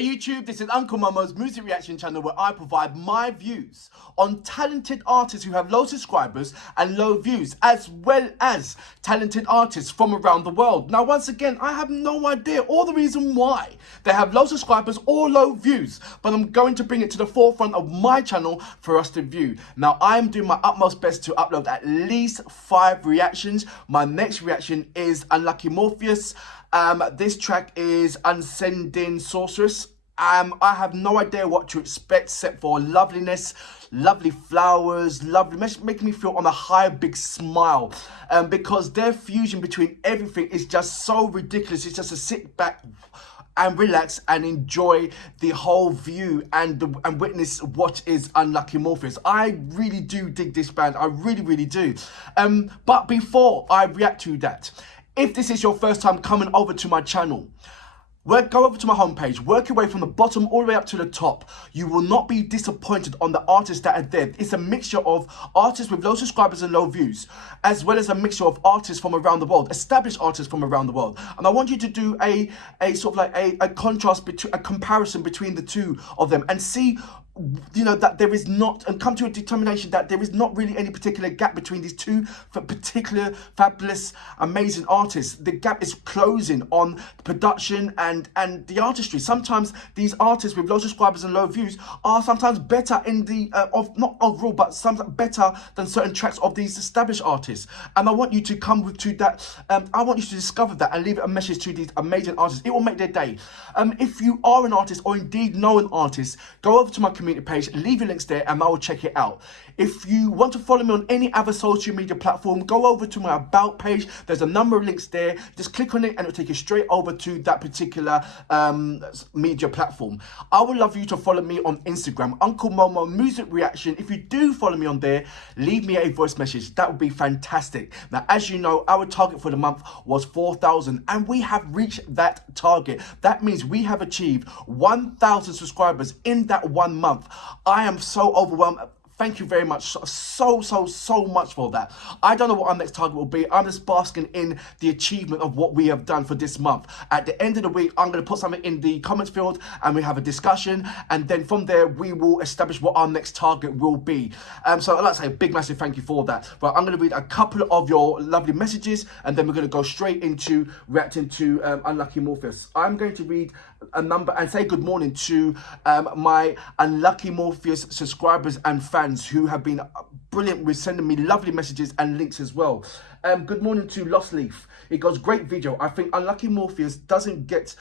Hey YouTube, this is Uncle Momo's music reaction channel where I provide my views on talented artists who have low subscribers and low views, as well as talented artists from around the world. Now once again, I have no idea or the reason why they have low subscribers or low views, but I'm going to bring it to the forefront of my channel for us to view. Now I am doing my utmost best to upload at least 5 reactions. My next reaction is Unlucky Morpheus. This track is Unending Sorceress. I have no idea what to expect except for loveliness, lovely flowers, making me feel on a high, big smile. Because their fusion between everything is just so ridiculous. It's just to sit back and relax and enjoy the whole view and witness what is Unlucky Morpheus. I really do dig this band. I really do. But before I react to that, if this is your first time coming over to my channel, go over to my homepage, work your way from the bottom all the way up to the top. You will not be disappointed on the artists that are there. It's a mixture of artists with low subscribers and low views, as well as a mixture of artists from around the world, established artists from around the world. And I want you to do a sort of like a contrast, a comparison between the two of them and see, you know, that there is not, and come to a determination that there is not really any particular gap between these two particular fabulous, amazing artists. The gap is closing on production and the artistry. Sometimes these artists with low subscribers and low views are sometimes better in the not overall, but sometimes better than certain tracks of these established artists. And I want you to come to that. I want you to discover that and leave a message to these amazing artists. It will make their day. If you are an artist or indeed know an artist, go over to my community page, leave your links there and I will check it out. If you want to follow me on any other social media platform, go over to my about page. There's a number of links there. Just click on it and it'll take you straight over to that particular media platform. I would love you to follow me on Instagram, Uncle Momo Music Reaction. If you do follow me on there, leave me a voice message. That would be fantastic. Now, as you know, our target for the month was 4,000 and we have reached that target. That means we have achieved 1,000 subscribers in that 1 month. I am so overwhelmed. Thank you very much, so much for that. I don't know what our next target will be. I'm just basking in the achievement of what we have done for this month. At the end of the week, I'm going to put something in the comments field and we have a discussion. And then from there, we will establish what our next target will be. So I'd like to say a big, massive thank you for that. But I'm going to read a couple of your lovely messages and then we're going to go straight into reacting to Unlucky Morpheus. I'm going to read a number and say good morning to my Unlucky Morpheus subscribers and fans who have been brilliant with sending me lovely messages and links as well. Good morning to Lost Leaf. It goes, great video. I think Unlucky Morpheus doesn't get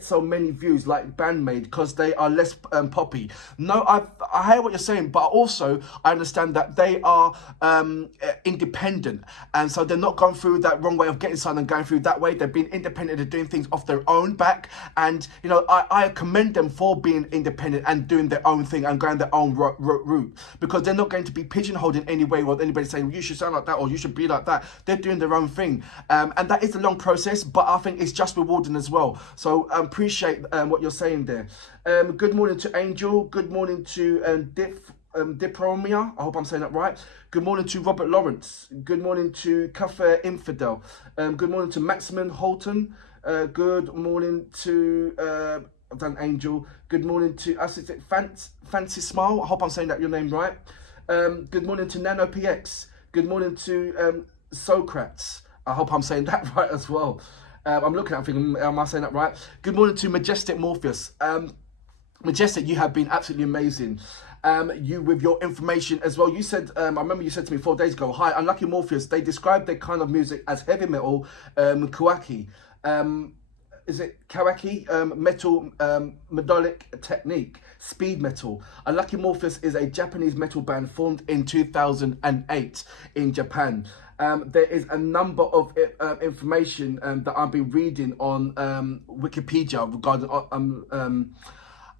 so many views like Bandmade because they are less poppy. No, I hear what you're saying, but also I understand that they are independent, and so they're not going through that wrong way of getting something and going through that way. They've been independent and doing things off their own back, and you know, I commend them for being independent and doing their own thing and going their own route, because they're not going to be pigeonholed in any way with anybody saying, well, you should sound like that or you should be like that. They're doing their own thing, and that is a long process, but I think it's just rewarding as well. So appreciate what you're saying there. Good morning to Angel. Good morning to Dipromia. I hope I'm saying that right. Good morning to Robert Lawrence. Good morning to Cafe Infidel. Good morning to Maximum Holton. Good morning to I've done Angel. Good morning to Fancy Smile. I hope I'm saying that your name right. Good morning to Nano PX. Good morning to Socrates. I hope I'm saying that right as well. I'm looking at it thinking, am I saying that right? Good morning to Majestic Morpheus. Majestic, you have been absolutely amazing. You with your information as well. You said, I remember you said to me 4 days ago, hi, Unlucky Morpheus, they describe their kind of music as heavy metal, kawaki. Is it kawaki? Metal, melodic technique, speed metal. Unlucky Morpheus is a Japanese metal band formed in 2008 in Japan. There is a number of information that I've been reading on Wikipedia regarding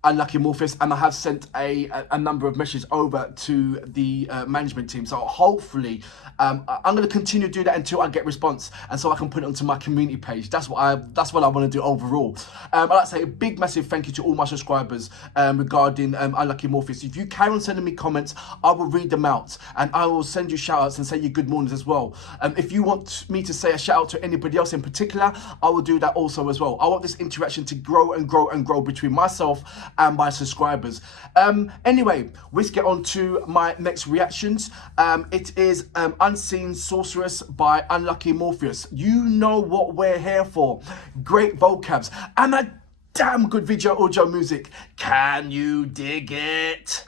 Unlucky Morpheus, and I have sent a number of messages over to the management team. So hopefully, I'm going to continue to do that until I get response, and so I can put it onto my community page. That's what I want to do overall. I'd like to say a big, massive thank you to all my subscribers regarding Unlucky Morpheus. If you carry on sending me comments, I will read them out, and I will send you shout outs and say you good mornings as well. If you want me to say a shout out to anybody else in particular, I will do that also as well. I want this interaction to grow and grow and grow between myself and my subscribers. Anyway, let's get on to my next reactions. It is Unseen Sorceress by Unlucky Morpheus. You know what we're here for. Great vocabs and a damn good video audio music. Can you dig it?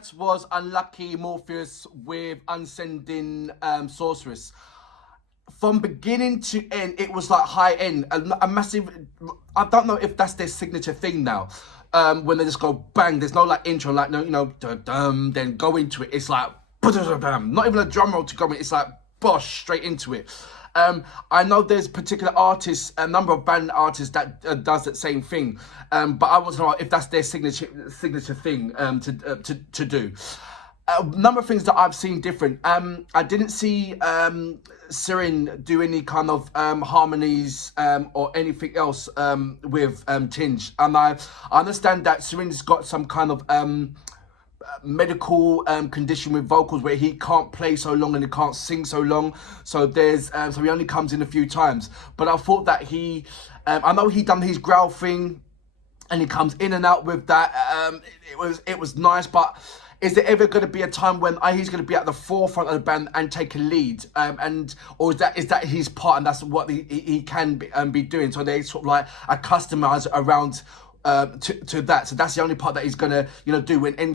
that was Unlucky Morpheus with Unending Sorceress. From beginning to end, it was like high end, a massive. I don't know if that's their signature thing now. When they just go bang, there's no like intro, like no, you know, then go into it. It's like not even a drum roll to go in. It's like bosh straight into it. I know there's particular artists, a number of band artists that does that same thing, but I want to know if that's their signature thing to do. A number of things that I've seen different. I didn't see Sirin do any kind of harmonies or anything else with Tinge, and I understand that Sirin's got some kind of medical condition with vocals where he can't play so long and he can't sing so long, so there's so he only comes in a few times. But I thought that he I know he done his growl thing and he comes in and out with that. It was nice, but is there ever going to be a time when he's going to be at the forefront of the band and take a lead, or is that his part and that's what he can be doing? So they sort of like are customized around to that. So that's the only part that he's gonna do when any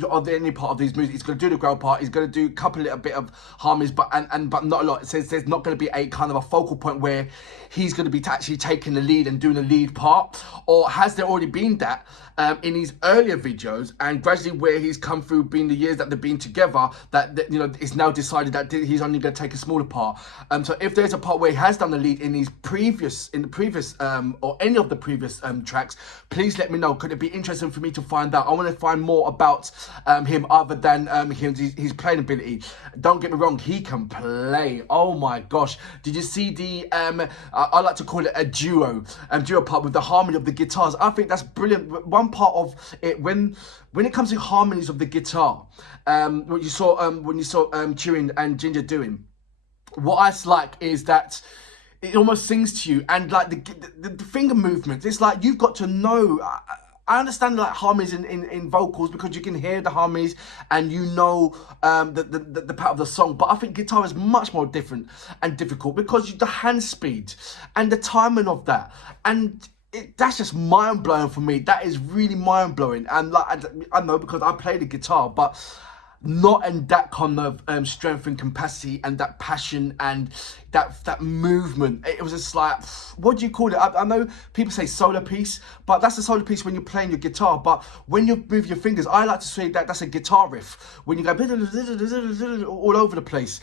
part of these movies. He's gonna do the growl part, he's gonna do a couple little bit of harmonies, but not a lot. It says there's not gonna be a kind of a focal point where he's gonna be actually taking the lead and doing the lead part. Or has there already been that in his earlier videos, and gradually where he's come through being the years that they've been together, that it's now decided that he's only going to take a smaller part. So if there's a part where he has done the lead in the previous or any of the previous tracks, please let me know. Could it be interesting for me to find out? I want to find more about him other than his playing ability. Don't get me wrong, he can play. Oh my gosh, did you see the I like to call it a duo part with the harmony of the guitars? I think that's brilliant. One part of it when it comes to harmonies of the guitar, what you saw when you saw Turin and Ginger doing, what I like is that it almost sings to you, and like the finger movements, it's like you've got to know. I understand like harmonies in vocals because you can hear the harmonies and the part of the song, but I think guitar is much more different and difficult because the hand speed and the timing of that, and that's just mind-blowing for me. That is really mind-blowing. And like I know because I play the guitar, but not in that kind of strength and capacity and that passion and that movement. It was just like, what do you call it? I know people say solo piece, but that's a solo piece when you're playing your guitar. But when you move your fingers, I like to say that that's a guitar riff. When you go all over the place.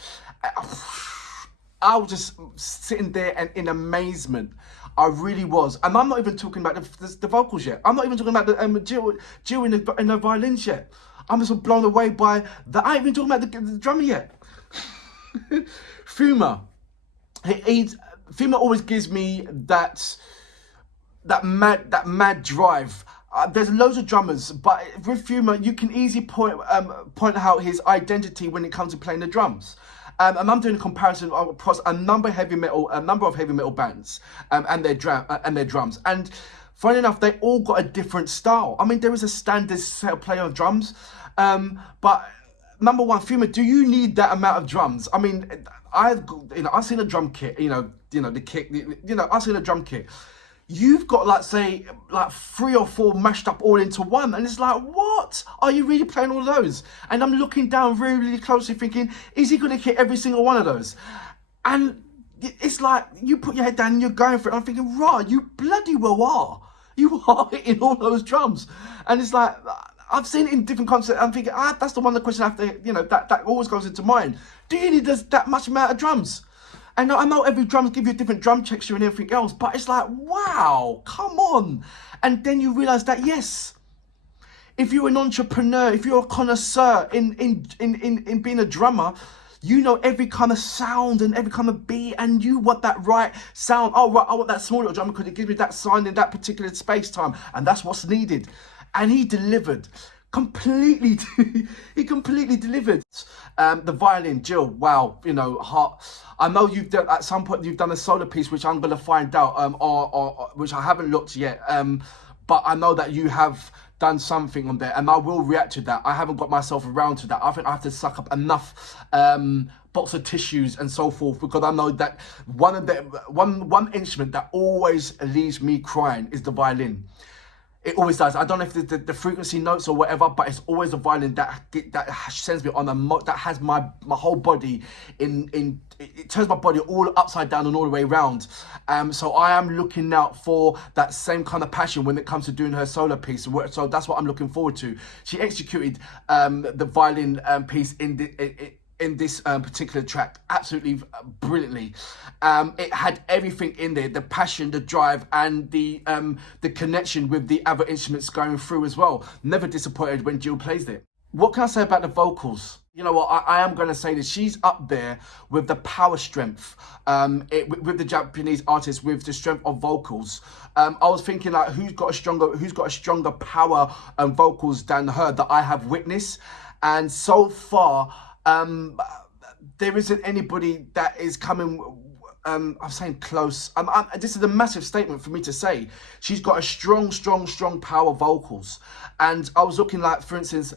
I was just sitting there and in amazement. I really was. And I'm not even talking about the vocals yet. I'm not even talking about the Jill in the violins yet. I'm just blown away by that. I ain't even talking about the drummer yet. FUMIYA. FUMIYA always gives me that mad drive. There's loads of drummers, but with FUMIYA, you can easily point out his identity when it comes to playing the drums. And I'm doing a comparison across a number of heavy metal bands and their drums. And funny enough, they all got a different style. I mean, there is a standard set of play of drums, but number one, FUMIYA, do you need that amount of drums? I mean, I've seen a drum kit. The kick. I've seen a drum kit. You've got like 3 or 4 mashed up all into one, and it's like, what? Are you really playing all those? And I'm looking down really closely thinking, is he going to hit every single one of those? And it's like, you put your head down and you're going for it. I'm thinking, right, you bloody well are. You are hitting all those drums. And it's like, I've seen it in different concerts. I'm thinking, that's the one, the question I have to, that always goes into mind. Do you need that much amount of drums? And I know every drums give you a different drum texture and everything else, but it's like, wow, come on. And then you realize that, yes, if you're an entrepreneur, if you're a connoisseur in being a drummer, you know every kind of sound and every kind of beat, and you want that right sound. Oh, right, I want that small little drummer because it gives me that sound in that particular space time, and that's what's needed. And he delivered. He completely delivered. The Violin Jill, wow, I know at some point you've done a solo piece, which I'm gonna find out, or which I haven't looked yet. But I know that you have done something on there, and I will react to that. I haven't got myself around to that. I think I have to suck up enough box of tissues and so forth, because I know that one instrument that always leaves me crying is the violin. It always does. I don't know if the frequency notes or whatever, but it's always a violin that sends me on that has my whole body it turns my body all upside down and all the way around. So I am looking out for that same kind of passion when it comes to doing her solo piece. So that's what I'm looking forward to. She executed the violin piece in this particular track absolutely brilliantly. It had everything in there, the passion, the drive, and the connection with the other instruments going through as well. Never disappointed when Jill plays it. What can I say about the vocals? You know what, I am going to say this. She's up there with the power strength, with the Japanese artists, with the strength of vocals. I was thinking, like, who's got a stronger power vocals than her that I have witnessed? And so far, there isn't anybody that is coming, I'm saying close. This is a massive statement for me to say. She's got a strong power vocals. And I was looking, like, for instance,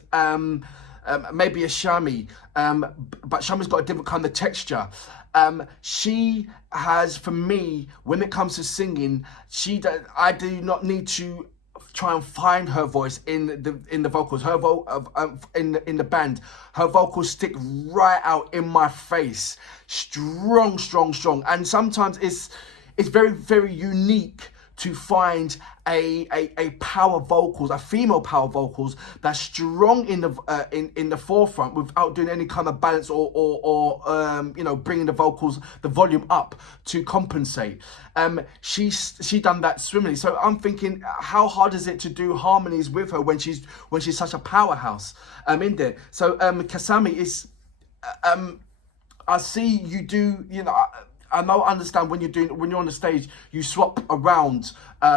maybe a Shami, but Shami's got a different kind of texture. She has, for me, when it comes to singing, I do not need to try and find her voice in the vocals. Her in the band, her vocals stick right out in my face. Strong. And sometimes it's very unique to find a power vocals, a female power vocals that's strong in the forefront without doing any kind of balance or you know, bringing the vocals, the volume up to compensate. She done that swimmingly. So I'm thinking, how hard is it to do harmonies with her when she's such a powerhouse in there? So Kasami is I see you do, you know, I understand when you're on the stage, you swap around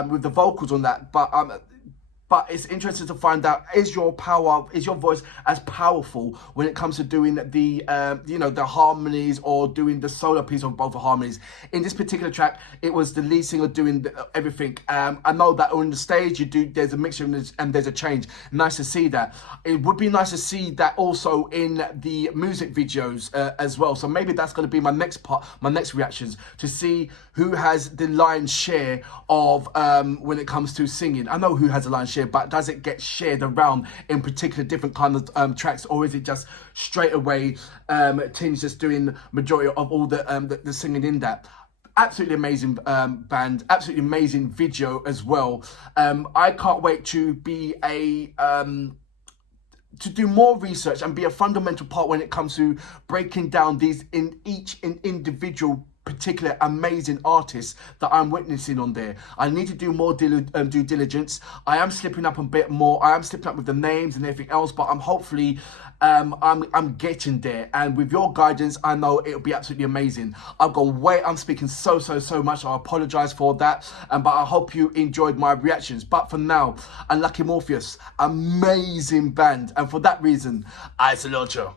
with the vocals on that, but it's interesting to find out, is your voice as powerful when it comes to doing the you know, the harmonies or doing the solo piece of both the harmonies? In this particular track, it was the lead singer doing everything. I know that on the stage there's a mixture and there's a change. Nice to see that. It would be nice to see that also in the music videos as well. So maybe that's going to be my next reactions, to see who has the lion's share of when it comes to singing. I know who has the lion's share, but does it get shared around in particular different kind of tracks, or is it just straight away Tim's just doing majority of all the singing in that? Absolutely amazing band, absolutely amazing video as well. I can't wait to be to do more research and be a fundamental part when it comes to breaking down these individual particular amazing artists that I'm witnessing on there. I need to do more due diligence. I am slipping up a bit more. I am slipping up with the names and everything else, but I'm hopefully I'm getting there, and with your guidance, I know it'll be absolutely amazing. I've got way, I'm speaking so much. I apologize for that, but I hope you enjoyed my reactions. But for now, Unlucky Morpheus, amazing band, and for that reason, I salute you.